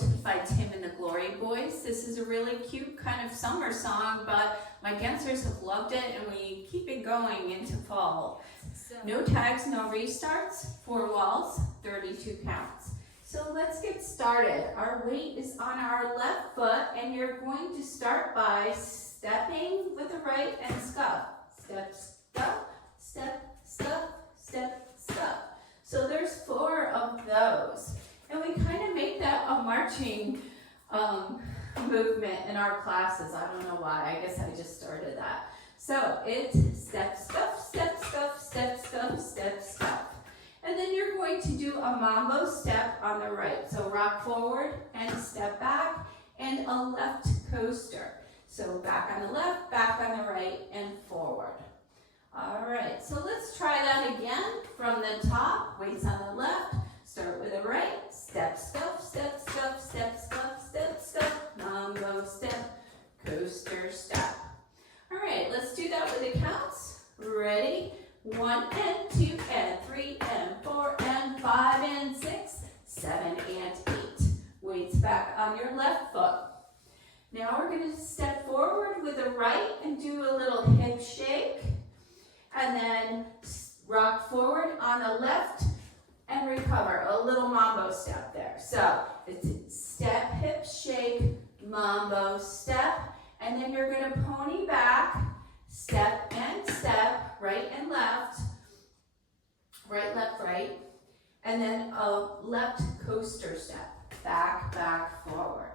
Boat by Tim and the Glory Boys. This is a really cute kind of summer song, but my dancers have loved it and we keep it going into fall. No tags, no restarts, 4 walls, 32 counts. So let's get started. Our weight is on our left foot and you're going to start by stepping with the right and scuff. Step, scuff, step, scuff, step, scuff. So there's 4 of those. And we kind of make that a marching movement in our classes. I don't know why. I guess I just started that. So it's step, scuff, step, scuff, step, scuff, step, scuff. And then you're going to do a mambo step on the right. So rock forward and step back and a left coaster. So back on the left, back on the right, and forward. All right, so let's try that again from the top. Weights on the left. Start with the right, step, scuff, step, scuff, step, scuff, step, scuff, mambo step, coaster step. All right, let's do that with the counts. Ready? 1 and 2 and 3 and 4 and 5 and 6, 7 and 8. Weights back on your left foot. Now we're going to step forward with the right and do a little hip shake. And then rock forward on the left and recover. A little mambo step there. So it's step, hip, shake, mambo step. And then you're going to pony back, step and step, right and left. Right, left, right. And then a left coaster step. Back, back, forward.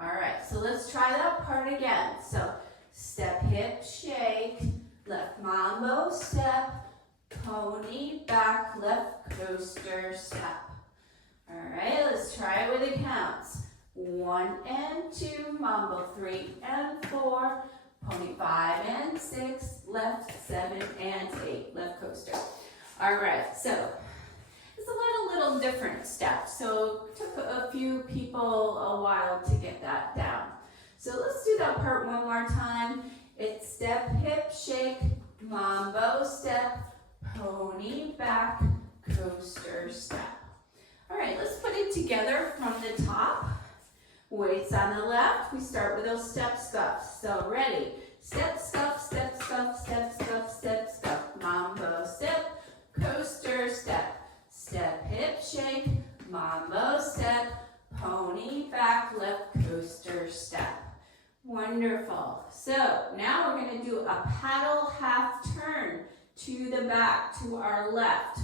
All right, so let's try that part again. So step, hip, shake, left mambo step, pony, back, left coaster step. All right, let's try it with the counts. 1 and 2, mambo 3 and 4, pony 5 and 6, left 7 and 8, left coaster. All right, so it's a little different steps. So it took a few people a while to get that down. So let's do that part one more time. It's step, hip, shake, mambo step, pony, back, coaster step. All right, let's put it together from the top. Weights on the left. We start with those step scuffs. So ready? Step, scuff, step, scuff, step, scuff, step, scuff. Mambo step, coaster step. Step, hip, shake, mambo step, pony, back, left, coaster step. Wonderful. So now we're going to do a paddle half turn to the back, to our left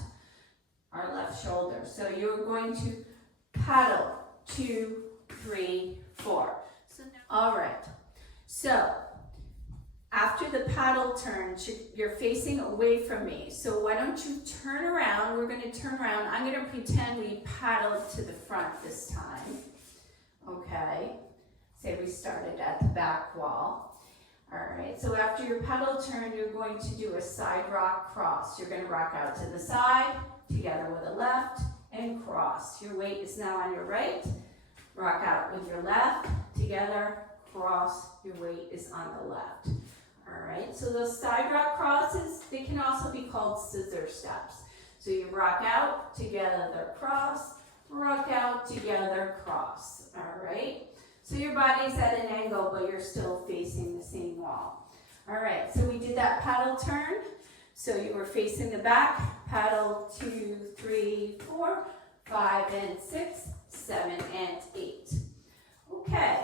shoulder. So you're going to paddle 2, 3, 4. So now, all right. So after the paddle turn, you're facing away from me. So why don't you turn around? We're going to turn around. I'm going to pretend we paddled to the front this time. Okay. Say we started at the back wall. All right, so after your paddle turn, you're going to do a side rock cross. You're going to rock out to the side, together with the left, and cross. Your weight is now on your right. Rock out with your left, together, cross. Your weight is on the left. All right, so those side rock crosses, they can also be called scissor steps. So you rock out, together, cross, rock out, together, cross. All right. So your body's at an angle, but you're still facing the same wall. All right, so we did that paddle turn. So you were facing the back, paddle 2, 3, 4, 5 and 6, 7 and 8. Okay,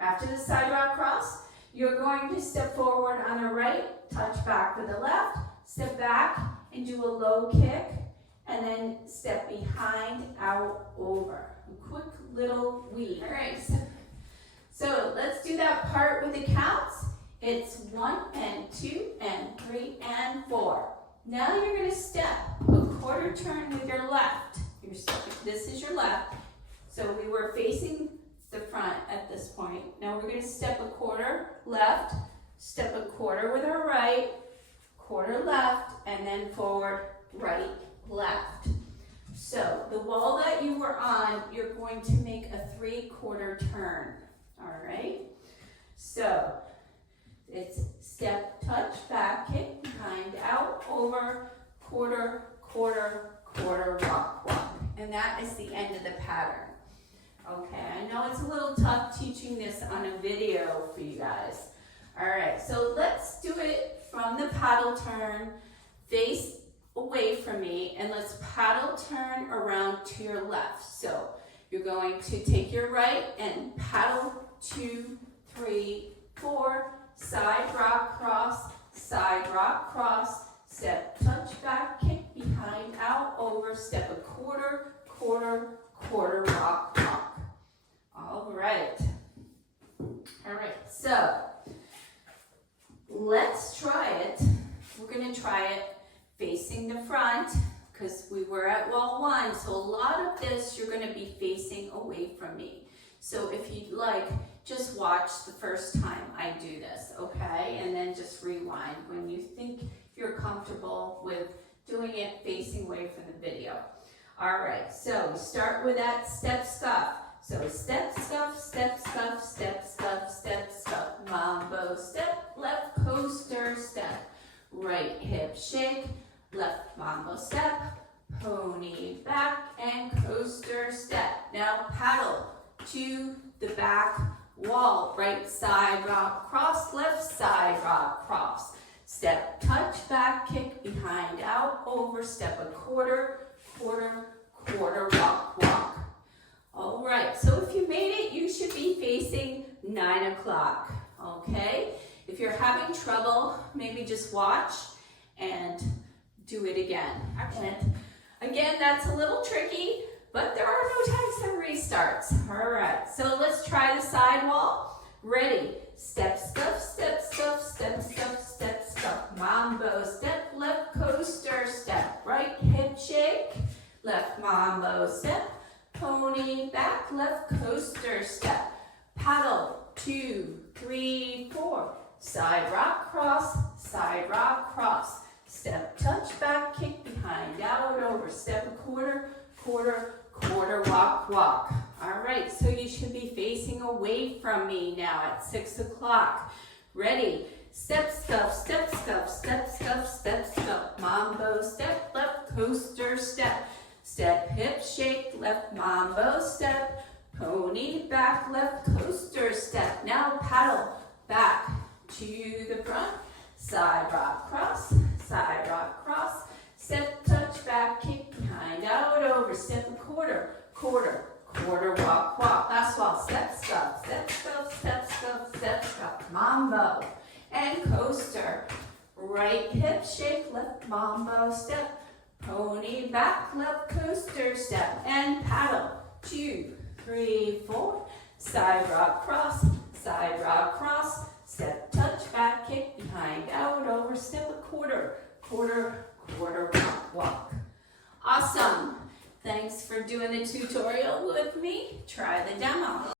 after the side rock cross, you're going to step forward on the right, touch back with the left, step back and do a low kick, and then step behind, out, over. A quick little weave. All right, so let's do that part with the counts. It's 1 and 2 and 3 and 4. Now you're going to step a quarter turn with your left. This is your left. So we were facing the front at this point. Now we're going to step a quarter left, step a quarter with our right, quarter left, and then forward, right, left. So the wall that you were on, you're going to make a 3/4 turn. All right? So it's step, touch, back, kick, behind, out, over, quarter, quarter, quarter, walk, walk. And that is the end of the pattern. Okay, I know it's a little tough teaching this on a video for you guys. All right, so let's do it from the paddle turn, face away from me, and let's paddle turn around to your left. So you're going to take your right and paddle 2, 3, 4, side rock cross, step, touch back, kick behind, out, over, step a quarter, quarter, quarter, rock, rock. All right. All right, so let's try it. We're going to try it facing the front because we were at wall 1. So a lot of this you're going to be facing away from me. So if you'd like, just watch the first time I do this, okay? And then just rewind when you think you're comfortable with doing it facing away from the video. All right, so we start with that step scuff. So step scuff, step scuff, step scuff, step scuff, mambo step, left coaster step, right hip shake, left mambo step, pony back, and coaster step. Now paddle to the back wall, right side rock cross, left side rock cross. Step, touch back, kick behind, out, over, step a quarter, quarter, quarter, rock, walk. All right, so if you made it, you should be facing 9 o'clock, okay? If you're having trouble, maybe just watch and do it again. And again, that's a little tricky, but there are no tags and restarts. All right, so let's try the side wall. Ready? Step, scuff, step, scuff, step, scuff, step, scuff. Mambo step, left coaster step, right hip shake, left mambo step, pony back, left coaster step. Paddle 2, 3, 4. Side rock cross, side rock cross. Step, touch back, kick behind, out, over, step a quarter, quarter, quarter, walk, walk. All right, so you should be facing away from me now at 6 o'clock. Ready? Step, scuff, step, scuff, step, scuff, step, scuff. Mambo step, left coaster step. Step, hip shake, left mambo step. Pony back, left coaster step. Now paddle back to the front. Side rock cross, step, touch back, kick behind, out, over, step a quarter, quarter, quarter, walk, walk. Last wall, step, scuff, step, scuff, step, scuff, step, scuff, mambo, and coaster. Right hip shake, left mambo step, pony back, left coaster step, and paddle. 2, 3, 4, side rock cross, step, touch back, kick behind, out, over, step a quarter, quarter, quarter, walk, walk. Awesome. Thanks for doing the tutorial with me. Try the demo.